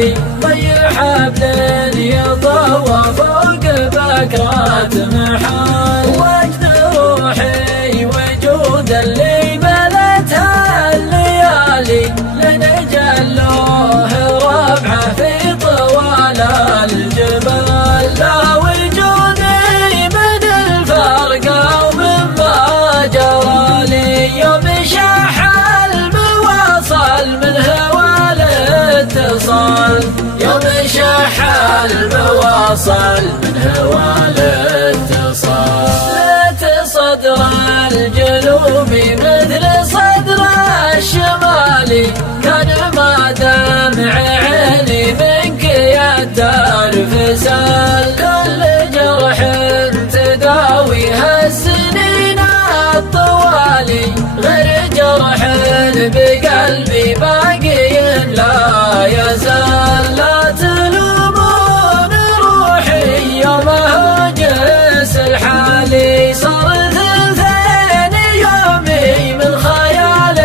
ليالي ضيع حبل يطوى فوق بكرات محال وجد روحي وجود اللي ملتها الليالي لنجلوه ربعه في طوال الجبال لا وجودي من الفرقة ومما جرى لي يوم شاح المواصل من هوى الاتصال يوم شاح المواصل من هوى الاتصال ليت صدر الجنوبي مثل صدر الشمالي كان ما دمع عيني منك يا الدار فسال كل جرح تداويها السنين الطوالي غير جرح بقلبي باقي لا يزال لا تلومون روحي يوم هجس الحالي صرت ثاني يومي من خيال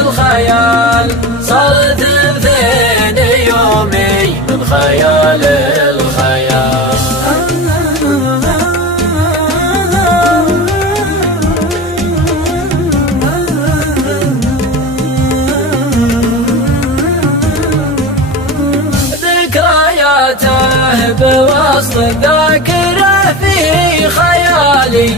الخيال صرت ثاني يومي من خيال الخيال بوسط الذاكرة في خيالي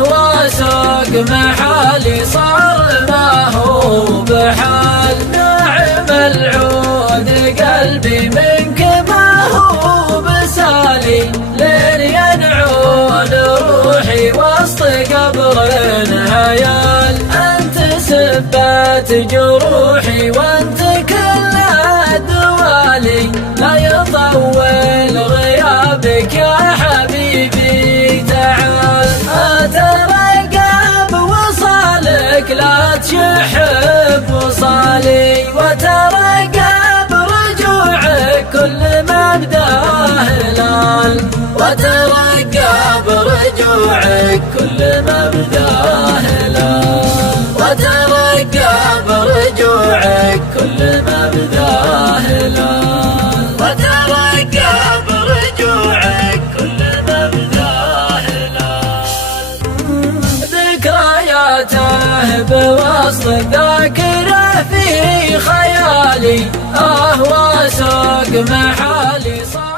وسوق محالي صار ما هو بحال ناعم العود قلبي منك ما هو بسالي لين ينعون روحي وسط قبر هيال أنت سبت جروحي وأنت كل الدوالي لا يطول غيابك يا حبيبي تعال أترقب وصالك لا تشحب وصالي وترقب رجوعك كل ما بداه هلال وترقب رجوعك كل ما بداه هلال وترقب رجوعك كل ما بداه هلال وترقب رجوعك كل ما بداه هلال ذكرياته بوسط الذاكرة في خيالي وسوق محالي صار